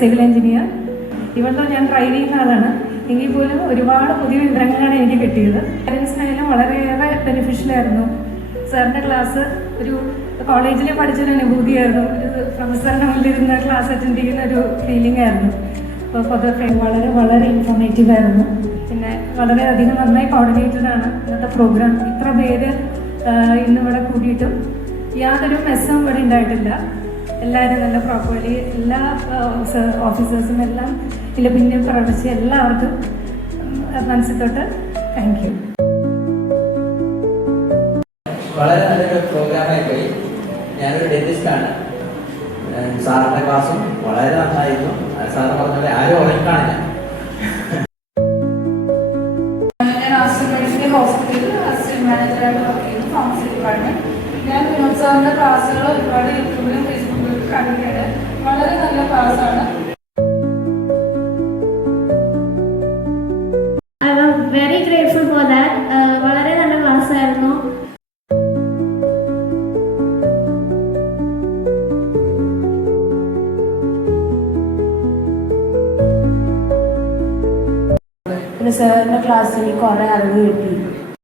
Civil engineer. ഇവളുടെ ഞാൻ drive ചെയ്യുന്ന ആളാണ്. എങ്കിൽ പോലും ഒരുപാട് പുതിയ വിവരങ്ങളാണ് എനിക്ക് കിട്ടിയത്. പാരൻസിനായാലും വളരെയേറെ ബെനിഫിഷ്യലായിരുന്നു. സാറിൻ്റെ ക്ലാസ് ഒരു കോളേജിൽ പഠിച്ചൊരു അനുഭൂതിയായിരുന്നു. ഒരു പ്രൊഫസറിൻ്റെ മുന്നിലിരുന്ന് ക്ലാസ് അറ്റൻഡ് ചെയ്യുന്ന ഒരു ഫീലിംഗ് ആയിരുന്നു. അപ്പോൾ ഫോട്ടോഗ്രാഫി വളരെ വളരെ ഇൻഫോർമേറ്റീവ് ആയിരുന്നു. പിന്നെ വളരെയധികം നന്നായി കോർഡിനേറ്റഡ് ആണ് ഇന്നത്തെ പ്രോഗ്രാം. ഇത്ര പേര് ഇന്നിവിടെ കൂടിയിട്ടും യാതൊരു മെസ്സും ഇവിടെ ഉണ്ടായിട്ടില്ല. എല്ലാവരും നല്ല പ്രോപ്പർലി എല്ലാ ഓഫീസേഴ്സും എല്ലാം ഇതിൽ പിന്നെ പ്രവർത്തിച്ച് എല്ലാവർക്കും മനസ്സിൽ തൊട്ട് താങ്ക് യു. വളരെ നല്ലൊരു പ്രോഗ്രാമായി പോയി. ഞാനൊരു ഡെന്റിസ്റ്റാണ്. സാറിൻ്റെ ക്ലാസ്സും വളരെ നന്നായിരുന്നു. സാറ് പറഞ്ഞ പോലെ ആരും ഉറങ്ങിക്കാണില്ല. ഞാൻ ആസ്റ്റർ മെഡിക്കൽ ഹോസ്പിറ്റലിൽ അസിസ്റ്റന്റ് മാനേജറായിട്ട് വർക്ക് ചെയ്യുന്നു, ഫാർമസി ഡിപ്പാർട്ട്മെന്റ്. ഞാൻ വിനോദ് സാറിൻ്റെ ക്ലാസ്സുകൾ ഒരുപാട് യൂട്യൂബിലും ഫേസ്ബുക്കിലും കണ്ടിട്ടുണ്ട്. വളരെ നല്ല ക്ലാസ്സാണ്. I am very grateful for that. വളരെ നല്ല ക്ലാസ് ആയിരുന്നു. പിന്നെ സാറിൻ്റെ ക്ലാസ്സിൽ കുറേ അറിവ് കിട്ടി.